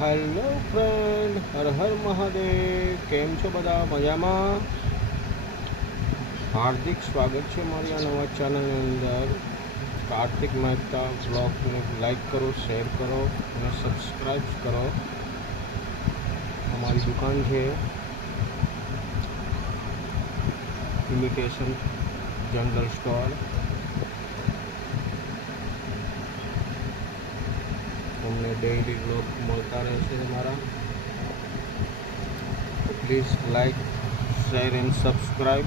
Hello friend, Har Har Mahadev. કેમ છો બધા? મજામાં? હાર્દિક સ્વાગત છે મારી આ નવા ચેનલની અંદર. કાર્તિક મહેતા બ્લોગને લાઈક કરો, શેર કરો અને સબસ્ક્રાઈબ કરો. અમારી દુકાન છે ઇમિટેશન જનરલ સ્ટોર. તમને ડેઈલી બ્લોગ મળતા રહેશે તમારા. Please like, share and subscribe.